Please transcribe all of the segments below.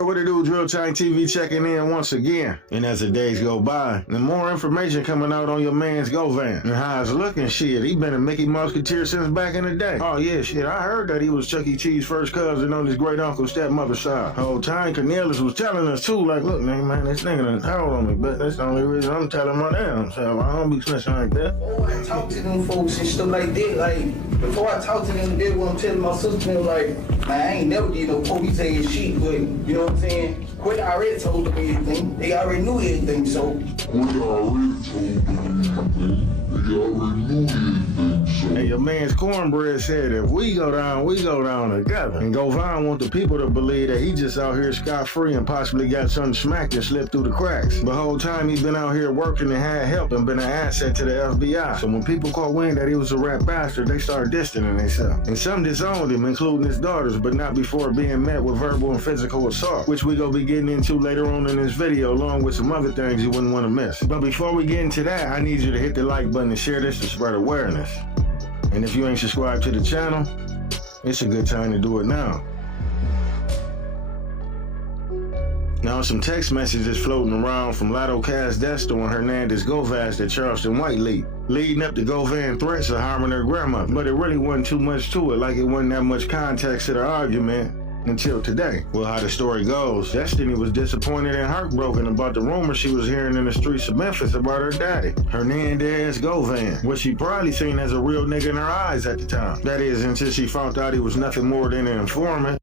What it do, Drill Time TV checking in once again. And as the days go by, the more information coming out on your man's Govan. And how it's looking, shit, he been a Mickey Musketeer since back in the day. Oh yeah, shit, I heard that he was Chuck E. Cheese first cousin on his great uncle's stepmother's side. The whole time, Hernandez was telling us too, like, look, man, this nigga done told on me, but that's the only reason I'm telling my damn self. I don't be snitching like that. Before I talk to them folks and stuff like that, like, before I talk to them, they what I'm telling my sister, like, man, I ain't never did no police ass shit, but, you know what I'm saying? Quit already told them everything. They already knew everything, so. And your man's Cornbread said if we go down together. And Govan want the people to believe that he just out here scot-free and possibly got something smacked and slipped through the cracks. But the whole time he been out here working and had help and been an asset to the FBI. So when people caught wind that he was a rap bastard, they started distancing themselves. And some disowned him, including his daughters, but not before being met with verbal and physical assault, which we gonna be getting into later on in this video, along with some other things you wouldn't want to miss. But before we get into that, I need you to hit the like button and share this to spread awareness. And if you ain't subscribed to the channel, it's a good time to do it now. Now, some text messages floating around from Lotto Cash Desto and Hernandez Govan that Charleston White leaked, leading up to Govan threats of harming their grandmother. But it really wasn't too much to it, like it wasn't that much context to the argument until today. Well, how the story goes, Destiny was disappointed and heartbroken about the rumors she was hearing in the streets of Memphis about her daddy, Hernandez Govan, which she probably seen as a real nigga in her eyes at the time. That is, until she found out he was nothing more than an informant.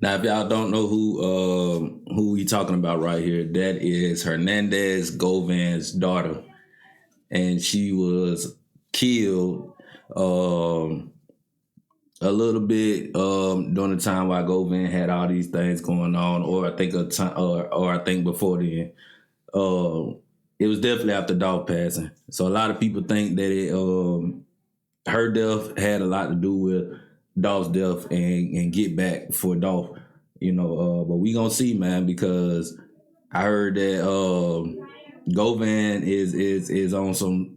Now, if y'all don't know who we talking about right here, that is Hernandez Govan's daughter, and she was killed a little bit during the time while Govan had all these things going on, or I think I think before then. It was definitely after Dolph passing. So a lot of people think that her death had a lot to do with Dolph's death and get back for Dolph, you know. But we gonna see, man, because I heard that Govan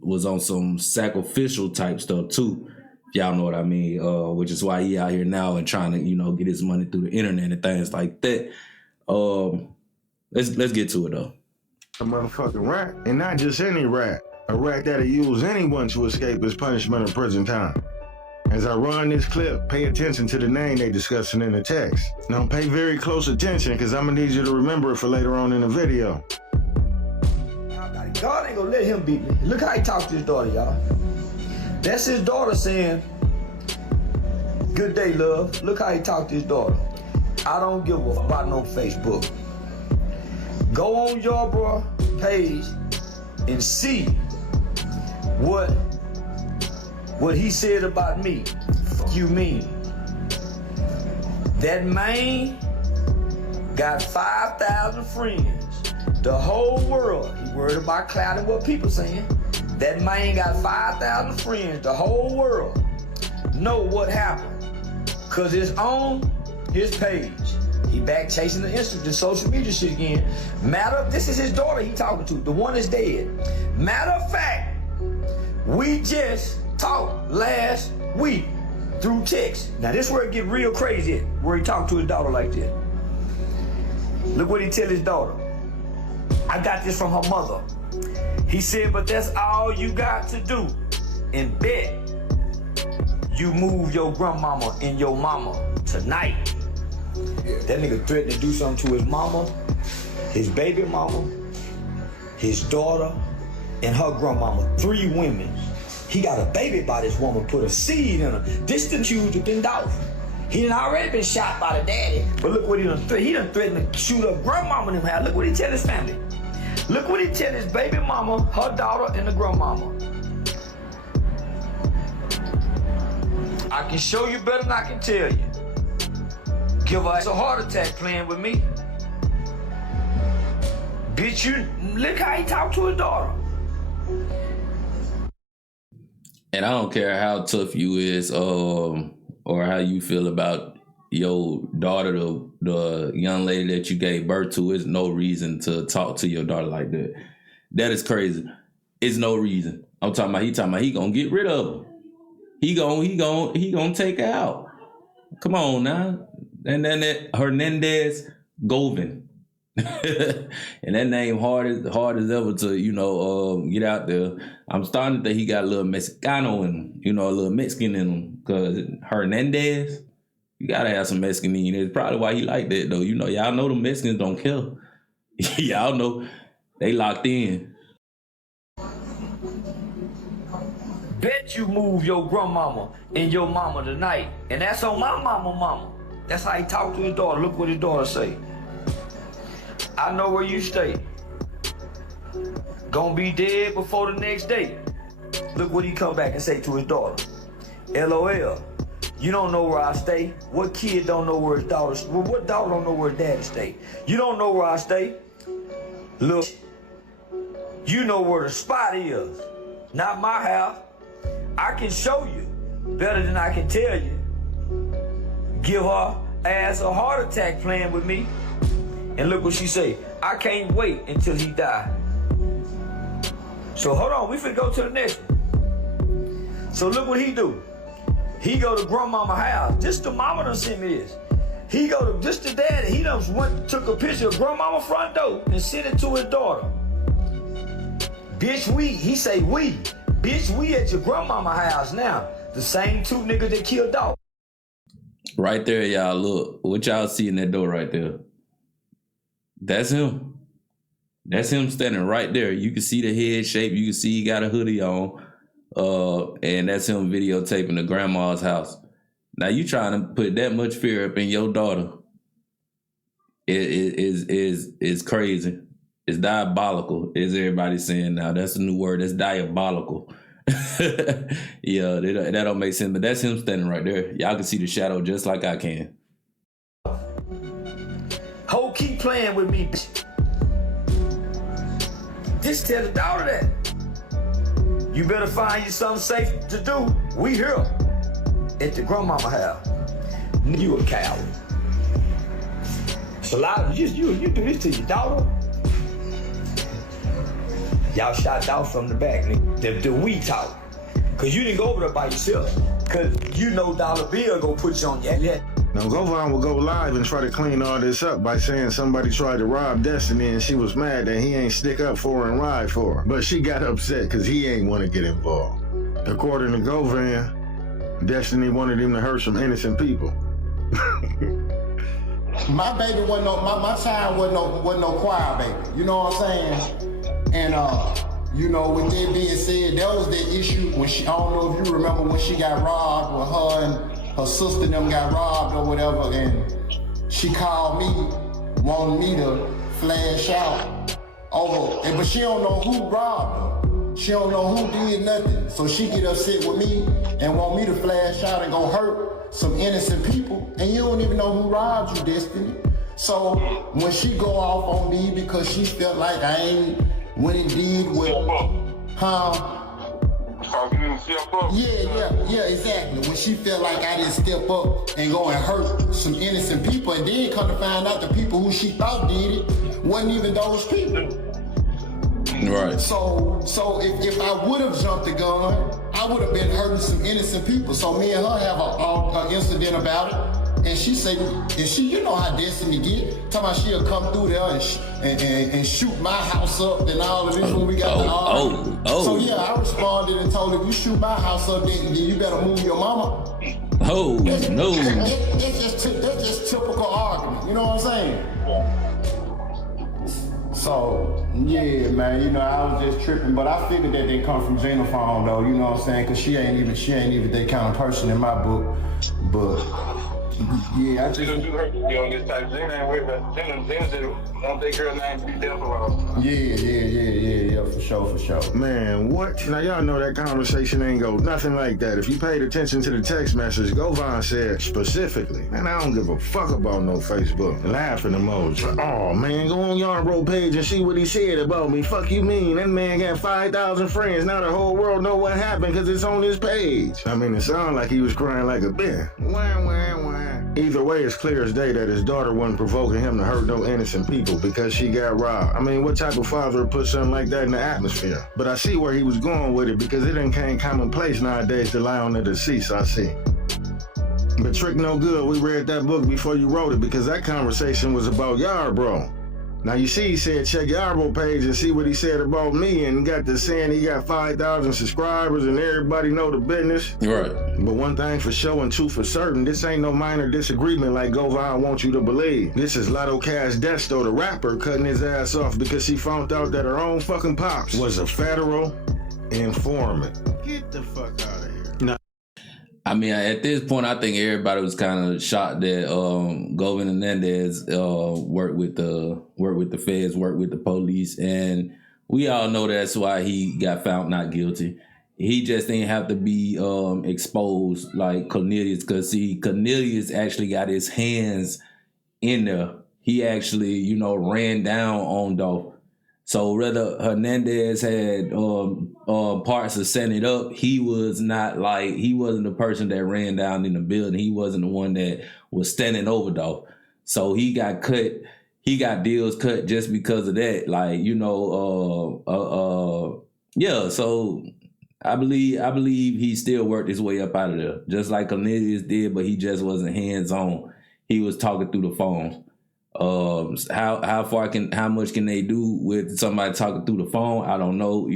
was on some sacrificial type stuff too. Y'all know what I mean, which is why he out here now and trying to, you know, get his money through the internet and things like that. Let's get to it though. A motherfucking rat, and not just any rat, a rat that'll use anyone to escape his punishment or prison time. As I run this clip, pay attention to the name they discussing in the text. Now pay very close attention, because I'm gonna need you to remember it for later on in the video. God ain't gonna let him beat me. Look how he talks to his daughter, y'all. That's his daughter saying, "Good day, love." Look how he talked to his daughter. I don't give a fuck about no Facebook. Go on your bro page and see what he said about me. Fuck you mean. That man got 5,000 friends. The whole world, he worried about clouding what people saying. That man got 5,000 friends. The whole world know what happened, cause it's on his page. He back chasing the social media shit again. This is his daughter he talking to, the one that's dead. Matter of fact, we just talked last week through text. Now this where it get real crazy, where he talked to his daughter like this. Look what he tell his daughter. I got this from her mother. He said, but that's all you got to do, and bet you move your grandmama and your mama tonight. That nigga threatened to do something to his mama, his baby mama, his daughter, and her grandmama. 3 women. He got a baby by this woman, put a seed in her. This done huge than Dolph. He done already been shot by the daddy. But look what he done threatened. He done threatened to shoot up grandmama and him. Look what he tell his family. Look what he tell his baby mama, her daughter, and the grandmama. I can show you better than I can tell you. Give her a heart attack playing with me. Bitch, you look how he talk to his daughter. And I don't care how tough you is or how you feel about your daughter, the young lady that you gave birth to. Is no reason to talk to your daughter like that. That is crazy. It's no reason. I'm talking about he gonna get rid of her. He gonna take her out. Come on now. And then that Hernandez Govan. And that name hard as ever to, get out there. I'm starting to think he got a little Mexicano in him, a little Mexican in him. Cause Hernandez, you gotta have some Mexican in you. That's probably why he like that though. Y'all know the Mexicans don't care. Y'all know they locked in. Bet you move your grandmama and your mama tonight. And that's on my mama. That's how he talked to his daughter. Look what his daughter say. I know where you stay. Gonna be dead before the next day. Look what he come back and say to his daughter. LOL. You don't know where I stay. What kid don't know where his daughter stay? What daughter don't know where his daddy stay? You don't know where I stay. Look, you know where the spot is. Not my house. I can show you better than I can tell you. Give her ass a heart attack playing with me. And look what she say. I can't wait until he die. So hold on, we finna go to the next one. So look what he do. He go to grandmama's house. Just the mama done sent me this. He go to just the daddy. He done took a picture of grandmama's front door and sent it to his daughter. Bitch, he say we. Bitch, we at your grandmama's house now. The same two niggas that killed dog. Right there, y'all, look. What y'all see in that door right there? That's him. That's him standing right there. You can see the head shape. You can see he got a hoodie on. And that's him videotaping the grandma's house. Now you trying to put that much fear up in your daughter. It is crazy. It's diabolical, as everybody's saying now. That's a new word. That's diabolical. Yeah, that don't make sense. But that's him standing right there. Y'all can see the shadow just like I can. Ho, keep playing with me. Just tell the daughter that. You better find you something safe to do. We here at the grandmama house. You a coward. It's a lot of you do this to your daughter. Y'all shot out from the back, nigga. The we talk. Cause you didn't go over there by yourself. Cause you know Dollar Bill gonna put you on your head. Now, Govan will go live and try to clean all this up by saying somebody tried to rob Destiny and she was mad that he ain't stick up for her and ride for her. But she got upset because he ain't want to get involved. According to Govan, Destiny wanted him to hurt some innocent people. My baby wasn't no, my child wasn't no choir baby. You know what I'm saying? And with that being said, that was the issue when I don't know if you remember when she got robbed, when her and her sister and them got robbed or whatever, and she called me, wanted me to flash out over, but she don't know who robbed her. She don't know who did nothing. So she get upset with me and want me to flash out and go hurt some innocent people, and you don't even know who robbed you, Destiny. So when she go off on me because she felt like I ain't went and did what, Yeah, exactly. When she felt like I didn't step up and go and hurt some innocent people, and then come to find out the people who she thought did it wasn't even those people. Right. So if I would have jumped the gun, I would have been hurting some innocent people. So me and her have an incident about it. And she say, you know how Destiny get. Talking about she'll come through there and shoot my house up and all of this when we got the argument. So yeah, I responded and told her, if you shoot my house up, then you better move your mama. Oh, no. That's just typical argument. You know what I'm saying? So, yeah, man, I was just tripping, but I figured that they come from Xenophone, though, you know what I'm saying? Because she ain't even that kind of person in my book, but... Yeah, I just... You heard me on this type. Zena ain't with us. Zena won't take her name to be there for us. Yeah, for sure. Man, what? Now, y'all know that conversation ain't go nothing like that. If you paid attention to the text message, Govan said specifically, man, I don't give a fuck about no Facebook. Laughing emoji. Oh, man, go on Yarn Bro page and see what he said about me. Fuck you mean? That man got 5,000 friends. Now the whole world know what happened because it's on his page. I mean, it sounded like he was crying like a bitch. Wah. Either way, it's clear as day that his daughter wasn't provoking him to hurt no innocent people because she got robbed. I mean, what type of father would put something like that in the atmosphere? But I see where he was going with it because it ain't commonplace nowadays to lie on the deceased, I see. But trick no good, we read that book before you wrote it because that conversation was about Yarbrough. Now you see he said check Yarbrough page and see what he said about me and got to saying he got 5,000 subscribers and everybody know the business. Right. But one thing for sure and two for certain, this ain't no minor disagreement like Govan wants you to believe. This is Lotto Cash Desto, the rapper, cutting his ass off because she found out that her own fucking pops was a federal informant. Get the fuck out of here. Now, I mean, at this point, I think everybody was kind of shocked that Govan Hernandez worked with the feds, worked with the police, and we all know that's why he got found not guilty. He just didn't have to be exposed like Cornelius, because see, Cornelius actually got his hands in there. He actually, ran down on Dolph. So whether Hernandez had parts of setting it up, he wasn't the person that ran down in the building. He wasn't the one that was standing over Dolph. So he got cut. He got deals cut just because of that. Yeah. So I believe he still worked his way up out of there, just like Hernandez did, but he just wasn't hands on. He was talking through the phone. How much can they do with somebody talking through the phone? I don't know,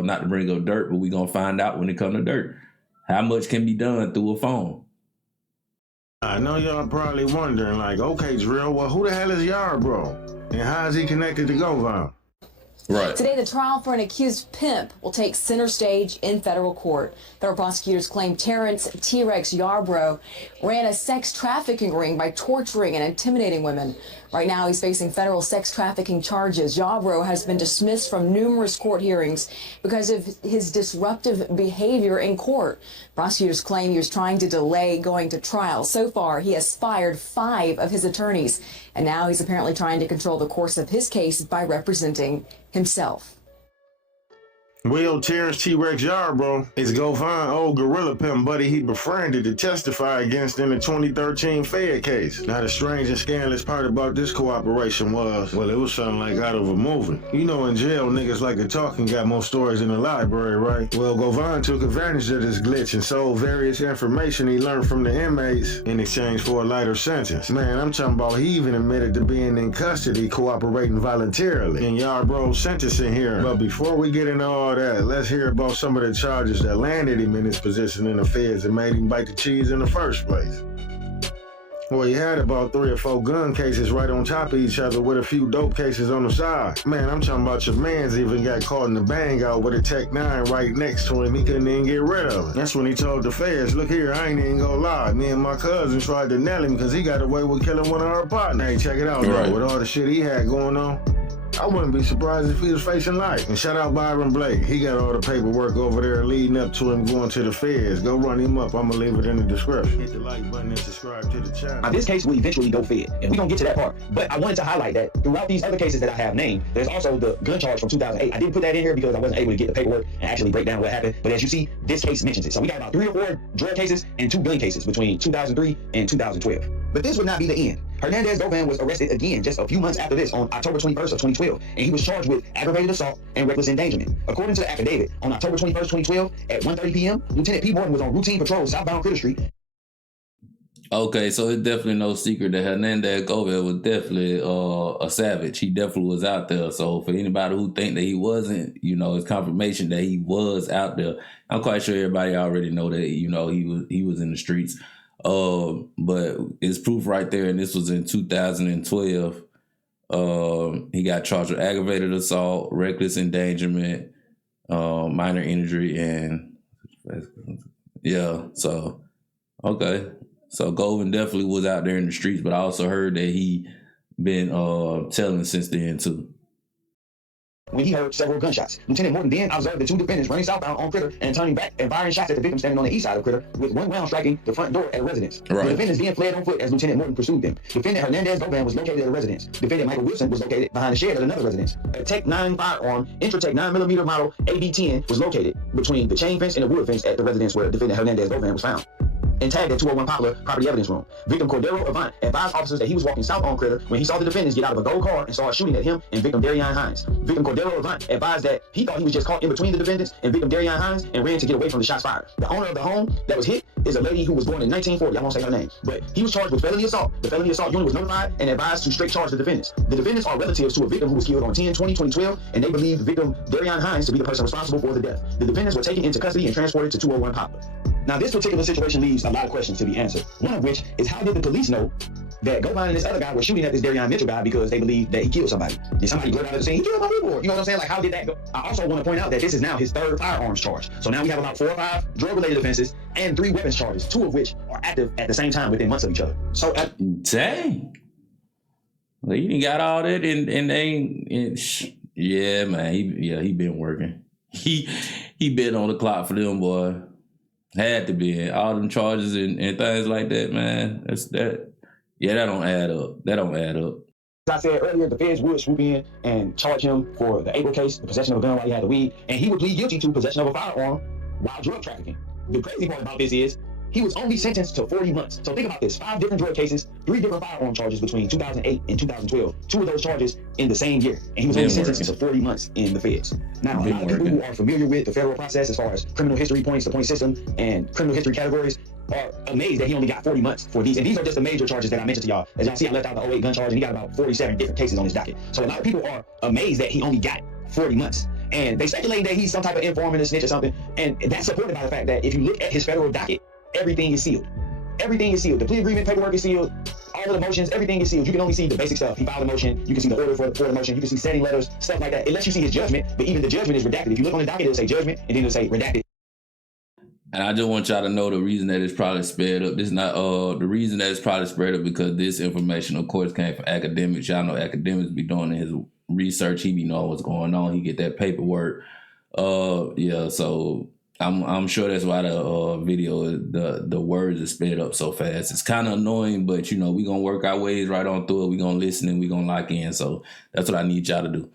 not to bring up dirt, but we're going to find out when it comes to dirt. How much can be done through a phone? I know y'all probably wondering, like, okay, Drill, well, who the hell is Yarbrough? And how is he connected to Govan? Right. Today, the trial for an accused pimp will take center stage in federal court. Federal prosecutors claim Terrence T-Rex Yarbrough ran a sex trafficking ring by torturing and intimidating women. Right now, he's facing federal sex trafficking charges. Yarbrough has been dismissed from numerous court hearings because of his disruptive behavior in court. Prosecutors claim he was trying to delay going to trial. So far, he has fired 5 of his attorneys, and now he's apparently trying to control the course of his case by representing himself. Will Terrence T-Rex Yarbrough is Govan old gorilla pimp buddy he befriended to testify against in the 2013 Fed case. Now the strange and scandalous part about this cooperation was, well, it was something like out of a movie. In jail niggas like to talk and got more stories in the library, right? Well, Govan took advantage of this glitch and sold various information he learned from the inmates in exchange for a lighter sentence. Man, I'm talking about he even admitted to being in custody cooperating voluntarily in Yarbrough's sentencing hearing. But before we get into all that, let's hear about some of the charges that landed him in his position in the feds and made him bite the cheese in the first place. Well, he had about 3 or 4 gun cases right on top of each other with a few dope cases on the side. Man, I'm talking about your man's even got caught in the bang out with a Tech 9 right next to him. He couldn't even get rid of it. That's when he told the feds, look here, I ain't even gonna lie. Me and my cousin tried to nail him because he got away with killing one of our partners. Hey, check it out, though. With all the shit he had going on, I wouldn't be surprised if he was facing life. And shout out Byron Blake. He got all the paperwork over there leading up to him going to the feds. Go run him up. I'm going to leave it in the description. Hit the like button and subscribe to the channel. Now, this case will eventually go fed, and we're going to get to that part. But I wanted to highlight that throughout these other cases that I have named, there's also the gun charge from 2008. I didn't put that in here because I wasn't able to get the paperwork and actually break down what happened. But as you see, this case mentions it. So we got about 3 or 4 drug cases and 2 gun cases between 2003 and 2012. But this would not be the end. Hernandez Govan was arrested again just a few months after this on October 21st of 2012, and he was charged with aggravated assault and reckless endangerment. According to the affidavit, on October 21st, 2012, at 1:30 p.m., Lieutenant P. Morton was on routine patrol southbound Critter Street. Okay, so it's definitely no secret that Hernandez Govan was definitely a savage. He definitely was out there. So for anybody who think that he wasn't, it's confirmation that he was out there. I'm quite sure everybody already know that, he was in the streets. But it's proof right there, and this was in 2012. He got charged with aggravated assault, reckless endangerment, minor injury, and so okay. So Govan definitely was out there in the streets, but I also heard that he been telling since then too. When he heard several gunshots, Lieutenant Morton then observed the 2 defendants running southbound on Critter and turning back and firing shots at the victim standing on the east side of Critter, with 1 round striking the front door at a residence. Right. The defendants then fled on foot as Lieutenant Morton pursued them. Defendant Hernandez Govan was located at a residence. Defendant Michael Wilson was located behind the shed at another residence. A Tech 9 firearm, Intratec 9mm model AB-10 was located between the chain fence and the wood fence at the residence where defendant Hernandez Govan was found. and tagged at 201 Poplar Property Evidence Room. Victim Cordero Avant advised officers that he was walking south on Critter when he saw the defendants get out of a gold car and started shooting at him and victim Darian Hines. Victim Cordero Avant advised that he thought he was just caught in between the defendants and victim Darian Hines and ran to get away from the shots fired. The owner of the home that was hit is a lady who was born in 1940. I won't say her name, but he was charged with felony assault. The felony assault unit was notified and advised to straight charge the defendants. The defendants are relatives to a victim who was killed on 10/20/2012, and they believe victim Darian Hines to be the person responsible for the death. The defendants were taken into custody and transported to 201 Poplar. Now, this particular situation leaves a lot of questions to be answered. One of which is, how did the police know that Govan and this other guy were shooting at this Darian Mitchell guy because they believe that he killed somebody? Did somebody go down to the scene, he killed my people? You know what I'm saying? Like, how did that go? I also want to point out that this is now his third firearms charge. So now we have about 4 or 5 drug-related offenses and 3 weapons charges, 2 of which are active at the same time within months of each other. So, dang. Well, he done got all that yeah, man. He been working. He been on the clock for them, boy. Had to be. All them charges and things like that, man. That don't add up. That don't add up. As I said earlier, the feds would swoop in and charge him for the April case, the possession of a gun while he had the weed, and he would plead guilty to possession of a firearm while drug trafficking. The crazy part about this is he was only sentenced to 40 months. So think about this: 5 different drug cases, 3 different firearm charges between 2008 and 2012. 2 of those charges in the same year, and he was only sentenced to 40 months in the feds. Now, a lot of people who are familiar with the federal process as far as criminal history points, the point system, and criminal history categories are amazed that he only got 40 months for these. And these are just the major charges that I mentioned to y'all. As y'all see, I left out the 08 gun charge, and he got about 47 different cases on his docket. So a lot of people are amazed that he only got 40 months. And they speculate that he's some type of informant or snitch or something. And that's supported by the fact that if you look at his federal docket, everything is sealed. Everything is sealed. The plea agreement paperwork is sealed. All of the motions, everything is sealed. You can only see the basic stuff. He filed a motion. You can see the order for the motion. You can see setting letters, stuff like that. It lets you see his judgment, but even the judgment is redacted. If you look on the docket, it'll say judgment, and then it'll say redacted. And I just want y'all to know the reason that it's probably sped up. This is not the reason that it's probably spread up because this information, of course, came from academics. Y'all know academics be doing his research. He be knowing what's going on. He get that paperwork. So I'm sure that's why the video, the words are sped up so fast. It's kind of annoying, but you know, we gonna work our ways right on through it. We gonna listen and we gonna lock in. So that's what I need y'all to do.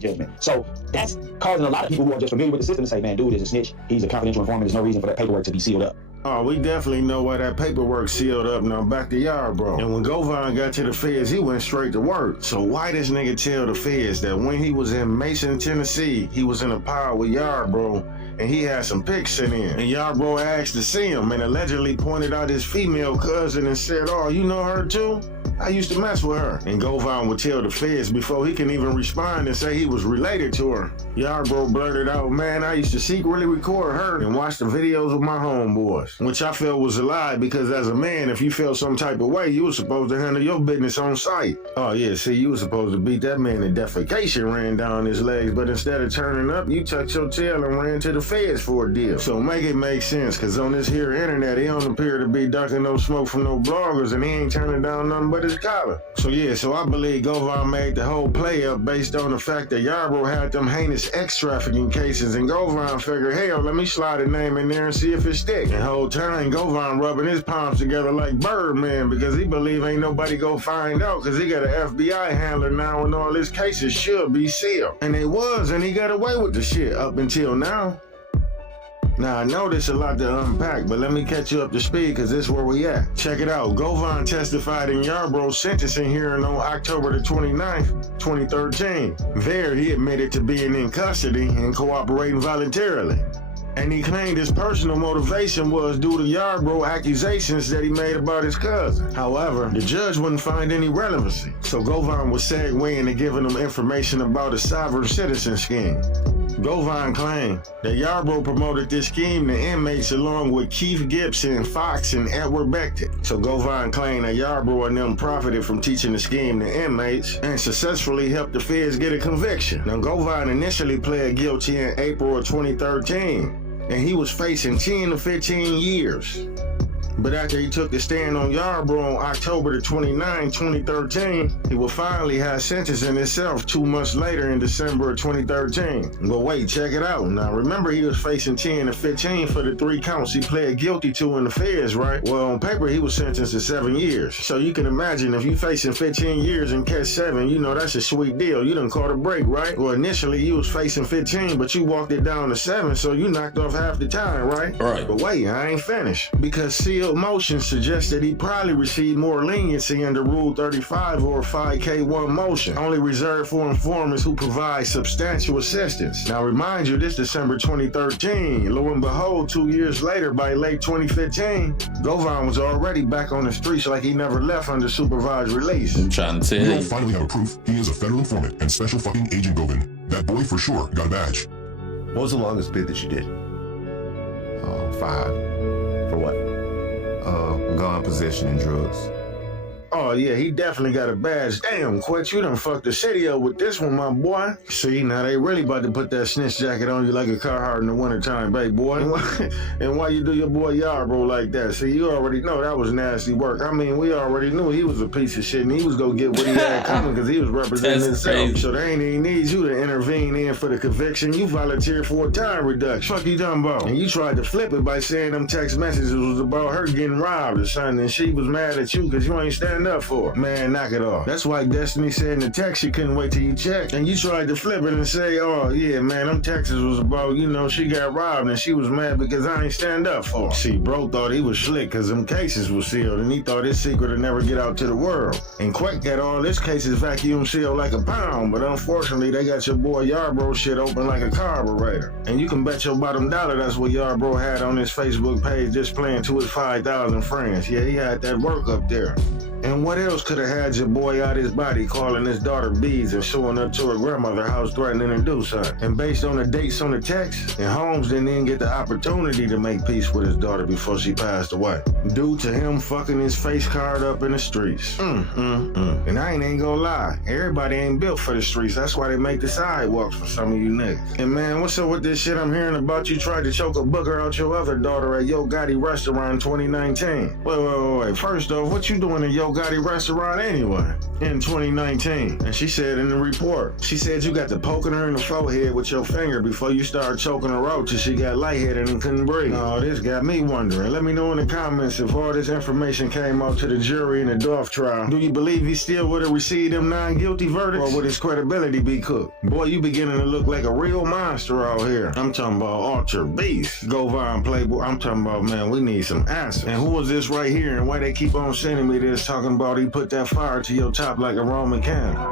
Judgment. So that's causing a lot of people who are just familiar with the system to say, man, dude is a snitch. He's a confidential informant. There's no reason for that paperwork to be sealed up. Oh, we definitely know why that paperwork sealed up. Now back to Yarbrough. And when Govan got to the feds, he went straight to work. So why this nigga tell the feds that when he was in Mason, Tennessee, he was in a pod with Yarbrough and he had some pics sent in. And Yarbrough asked to see him and allegedly pointed out his female cousin and said, oh, you know her too? I used to mess with her. And Govan would tell the feds before he can even respond and say he was related to her. Yarbrough blurted out, man, I used to secretly record her and watch the videos with my homeboys. Which I felt was a lie because as a man, if you felt some type of way, you were supposed to handle your business on site. Oh yeah, see, you were supposed to beat that man and defecation ran down his legs, but instead of turning up, you tucked your tail and ran to the feds for a deal. So make it make sense, cause on this here internet, he don't appear to be ducking no smoke from no bloggers and he ain't turning down nothing but his collar. So yeah, so I believe Govan made the whole play up based on the fact that Yarbrough had them heinous ex-trafficking cases and Govan figured, hell, let me slide a name in there and see if it stick. And whole time Govan rubbing his palms together like Birdman because he believe ain't nobody go find out because he got an FBI handler now and all his cases should be sealed. And they was, and he got away with the shit up until now. Now, I know there's a lot to unpack, but let me catch you up to speed because this is where we at. Check it out. Govan testified in Yarbrough's sentencing hearing on October the 29th, 2013. There, he admitted to being in custody and cooperating voluntarily. And he claimed his personal motivation was due to Yarbrough accusations that he made about his cousin. However, the judge wouldn't find any relevancy. So Govan was segue into giving him information about a sovereign citizen scheme. Govan claimed that Yarbrough promoted this scheme to inmates along with Keith Gibson, Fox, and Edward Beckett. So Govan claimed that Yarbrough and them profited from teaching the scheme to inmates and successfully helped the feds get a conviction. Now Govan initially pled guilty in April of 2013. And he was facing 10 to 15 years. But after he took the stand on Yarborough on October the 29, 2013, he will finally have sentencing himself 2 months later in December of 2013. But wait, check it out. Now remember he was facing 10 to 15 for the 3 counts he pled guilty to in the feds, right? Well, on paper he was sentenced to 7 years. So you can imagine if you facing 15 years and catch 7, you know that's a sweet deal. You done caught a break, right? Well, initially you was facing 15, but you walked it down to 7, so you knocked off half the time, right? Right. But wait, I ain't finished. Because sealed motion suggests that he probably received more leniency under Rule 35 or 5K1 motion, only reserved for informants who provide substantial assistance. Now remind you, this December 2013, lo and behold, 2 years later, by late 2015, Govan was already back on the streets like he never left under supervised release. I'm trying to tell We you. all finally have a proof he is a federal informant and special fucking agent Govan. That boy for sure got a badge. What was the longest bid that you did? 5. For what? Gun, possession, and drugs. Oh yeah, he definitely got a badge. Damn, Quit, you done fucked the city up with this one, my boy. See, now they really about to put that snitch jacket on you like a Carhartt in the wintertime, baby boy. And why you do your boy Yarborough like that? See, you already know that was nasty work. I mean, we already knew he was a piece of shit and he was gonna get what he had coming because he was representing That's himself. crazy. So they ain't even need you to intervene in for the conviction. You volunteered for a time reduction. Fuck you talking about? And you tried to flip it by saying them text messages was about her getting robbed or something and she was mad at you because you ain't standing up for her. Man, knock it off. That's why Destiny said in the text she couldn't wait till you checked. And you tried to flip it and say, oh yeah, man, them texts was about, you know, she got robbed and she was mad because I ain't stand up for her. See, bro thought he was slick because them cases was sealed and he thought his secret would never get out to the world. And Quake got all his cases vacuum sealed like a pound, but unfortunately they got your boy Yarborough shit open like a carburetor. And you can bet your bottom dollar that's what Yarborough had on his Facebook page displaying to his 5,000 friends. Yeah, he had that work up there. And what else could have had your boy out his body calling his daughter Bees and showing up to her grandmother's house threatening to do something? And based on the dates on the text, and Holmes didn't even get the opportunity to make peace with his daughter before she passed away, due to him fucking his face card up in the streets. And I ain't gonna lie, everybody ain't built for the streets. That's why they make the sidewalks for some of you niggas. And man, what's up with this shit I'm hearing about you tried to choke a booger out your other daughter at Yo Gotti restaurant in 2019? Wait. First off, what you doing at Yo Gotti restaurant anyway in 2019? And she said in the report, she said you got to poking her in the forehead with your finger before you started choking her out till she got lightheaded and couldn't breathe. Oh, this got me wondering. Let me know in the comments if all this information came out to the jury in the Dorf trial. Do you believe he still would have received them non-guilty verdicts, or would his credibility be cooked? Boy, you beginning to look like a real monster out here. I'm talking about Ultra Beast, Govan Playboy. I'm talking about, man, we need some answers. And who is this right here and why they keep on sending me this talking about he put that fire to your top like a Roman candle?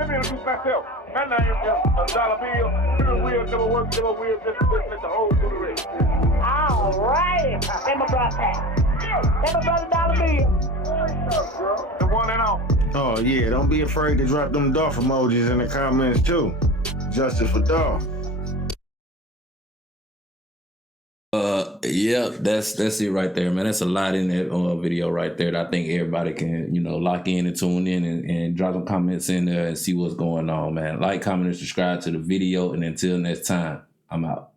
Let me introduce myself. My name is Dollar Bill. We'll never work, never will, just let the whole do the rest. All right. That's my brother. That's my brother Dollar Bill. The one and all. Oh yeah, don't be afraid to drop them Dolph emojis in the comments too. Justice for Dolph. Yeah, that's it right there, man. That's a lot in that video right there that I think everybody can, you know, lock in and tune in and drop some comments in there and see what's going on, man. Like, comment, and subscribe to the video, and until next time, I'm out.